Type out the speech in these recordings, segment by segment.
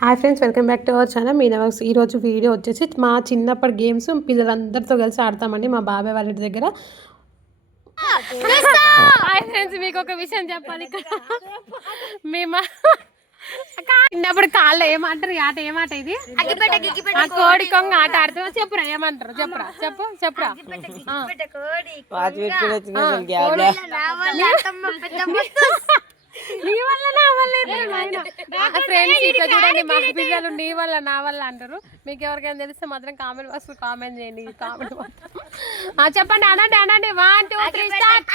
Hi friends, welcome back to our channel మీనవర్స్. ఈరోజు video వచ్చేసి మా చిన్నప్పటి గేమ్స్ పిల్లలందరితో కలిసి ఆడతామండి మా బాబాయ్ వాళ్ళ ఇంటి దగ్గర. హాయ్ ఫ్రెండ్స్, మీకు ఒక విషయం చెప్పాలి. ఇక్కడ మేము చిన్నప్పుడు కాళ్ళు ఏమంటారు? ఆట ఏమాట ఇది? కోడి కొంగ ఆట ఆడుతాం. చెప్పురా ఏమంటారు? చెప్పురా చెప్పురా. నీ వల్ల నా వల్ల ఫ్రెండ్స్ ఇట్లా చూడండి, మా పిల్లలు నీ వల్ల నా వల్ల అంటారు. మీకు ఎవరికైనా తెలిస్తే మాత్రం కామెంట్ బాక్స్ లో కామెంట్ చేయండి. కామెంట్ చెప్పండి, అనండి అనండి. 1 2 3 స్టార్ట్.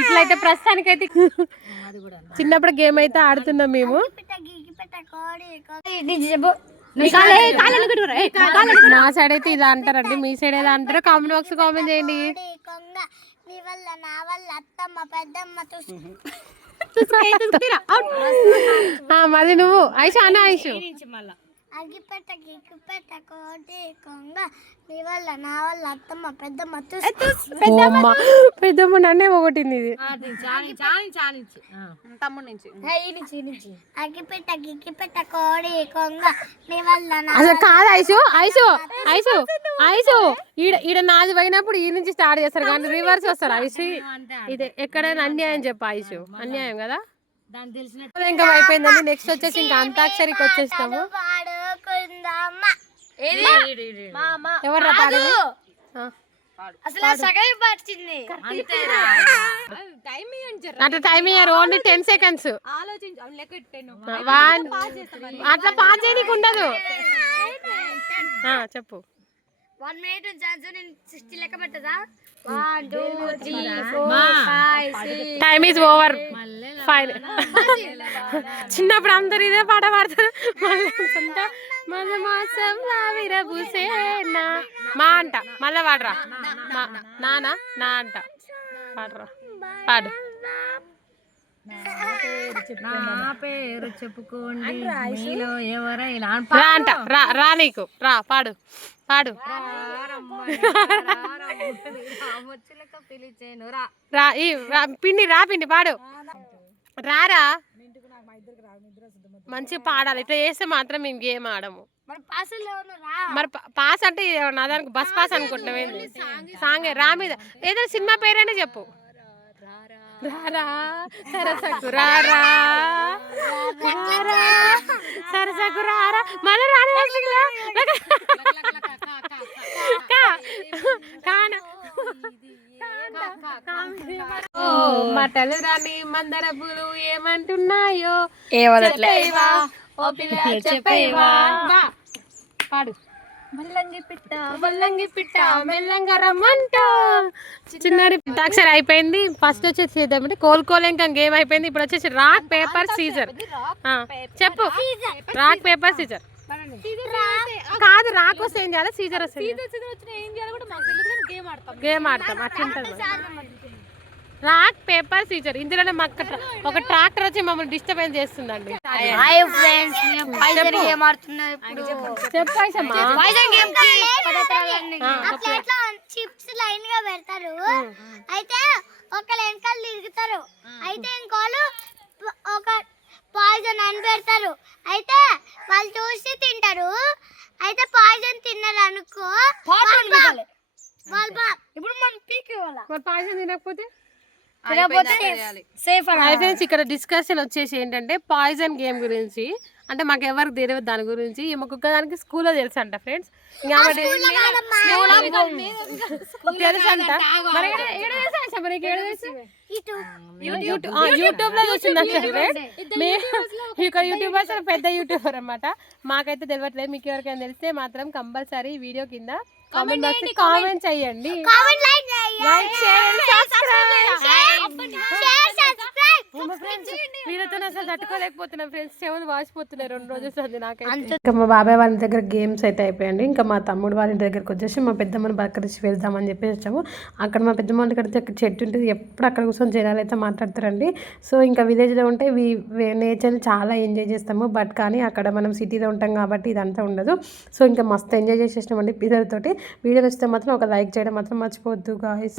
ఇట్లయితే ప్రస్తుతానికైతే చిన్నప్పుడు గేమ్ అయితే ఆడుతున్నాం మేము. మా సైడ్ అయితే ఇది అంటారండి, మీ సైడ్ ఏదో అంటారో కామెంట్ బాక్స్ కామెంట్ చేయండి. మరి నువ్వు ఐషు అన్న ఐషు పెద్దమ్మ నన్నే ఒకటింది ఇది. అసలు కాదు ఐషు ఐషు ఐషు ఐషు ఈడ నాది పోయినప్పుడు ఈ నుంచి స్టార్ట్ చేస్తారు కానీ రివర్స్ వస్తారు. ఐషు ఇది ఎక్కడైనా అన్యాయం చెప్పు. ఐషు అన్యాయం కదా, ఇంకా అయిపోయిందండి. నెక్స్ట్ వచ్చేసి ఇంకా అంతాక్షరికి వచ్చేస్తాము. ఎవరు పాడేది? అట్లా టైం ఇయ్యారు, ఓన్లీ 10 seconds. అట్లా పాస్ చేయడానికి ఉండదు. చెప్పు. 1 minute 60 లెక్క పెట్టదా? 1 2 3 4 5 6 టైమ్ ఈజ్ ఓవర్. ఫైన్. చిన్నప్పుడు అందరు ఇదే పాట పాడతారు. మళ్ళీ మాసం విరబూసేనా మా అంట. మళ్ళీ పాడరా. నానా నా అంట. పాడరా, పాడు. నా పేరు చెప్పుకోండి ఎవరైనా రా అంట. రా నీకు రా. పాడు పాడు. పిండి రా పిండి పాడు. రారా, మంచిగా పాడాలి. ఇట్లా చేస్తే మాత్రం మేము గేమ్ ఆడము. మరి పాస్ అంటే నా దానికి బస్ పాస్ అనుకుంటాం. సాంగ్ రా మీద ఏదైనా సినిమా పేరైనా చెప్పు. రారా సరసకు రారా, సరసకు రారా. మళ్ళీ మటలు రాని మందర పూలు ఏమంటున్నాయో చెప్పేవా. పాడు. మల్లంగి పిట్ట మెల్లంగా రమ్మంటా. చిన్నది అక్షరం అయిపోయింది. ఫస్ట్ వచ్చేసి చేద్దామంటే కోలుకోలేక గేమ్ అయిపోయింది. ఇప్పుడు వచ్చేసి రాక్ పేపర్ సీజర్. చెప్పు. రాక్ పేపర్ సీజర్ కాదు, రాక్ వస్తే ఏం చేయాలి? సీజర్ వస్తే గేమ్ ఆడతాం. అట్లుంటది. Rock paper scissor. ఇందులోనే మాకు ఒక ట్రాక్టర్ వచ్చి మమ్మల్ని డిస్టర్బెన్స్ చేస్తుందండి. చిప్స్ లైన్ గా పెడతారు. అయితే ఒక వెనకాల తిరుగుతారు. అయితే ఇంకోళ్ళు ఒక పాయిజన్ అని పెడతారు. అయితే వాళ్ళు చూసి తింటారు. అయితే పాయిజన్ తిన్నారు అనుకో, ఇప్పుడు మనం పీక్ పాయిజన్ తినకపోతే ఇక్కడ డిస్కషన్ వచ్చేసి ఏంటంటే పాయిజన్ గేమ్ గురించి. అంటే మాకు ఎవరికి తెలియదు దాని గురించి. మాకు ఒక్కదానికి స్కూల్లో తెలుసు అంట ఫ్రెండ్స్. తెలుసు అంట. యూట్యూబ్ లో చూసిందంట. యూట్యూబర్స్ పెద్ద యూట్యూబర్ అన్నమాట. మాకైతే తెలియట్లేదు. మీకు ఎవరికైనా తెలిస్తే మాత్రం కంపల్సరీ వీడియో కింద కామెంట్ బాక్స్ కామెంట్ చేయండి. Like share subscribe. ఫ్రెండ్స్ వీళ్ళతో అసలు తట్టుకోలేకపోతున్నాం ఫ్రెండ్స్, చెవులు వాసిపోతున్నాయి 2 రోజులు అది నాకైతే. ఇంకా మా బాబాయ్ వాళ్ళ దగ్గర గేమ్స్ అయితే అయిపోయండి. ఇంకా మా తమ్ముడు వాళ్ళ దగ్గరకు వచ్చేసి మా పెద్దమ్మని పలకరించి వెళ్దామని చెప్పేసి వచ్చాము. అక్కడ మా పెద్దమ్మ వాళ్ళ దగ్గర ఒక చెట్టు ఉంటుంది, ఎప్పుడు అక్కడ కూర్చొని జనాలు అయితే మాట్లాడతారండి. సో ఇంకా విలేజ్లో ఉంటే నేచర్ని చాలా ఎంజాయ్ చేస్తాము. బట్ కానీ అక్కడ మనం సిటీలో ఉంటాం కాబట్టి ఇదంతా ఉండదు. సో ఇంకా మస్తు ఎంజాయ్ చేసేసినామండి పిల్లలతోటి. వీడియో వస్తే మాత్రం ఒక లైక్ చేయడం మాత్రం మర్చిపోవద్దు గాయ్స్.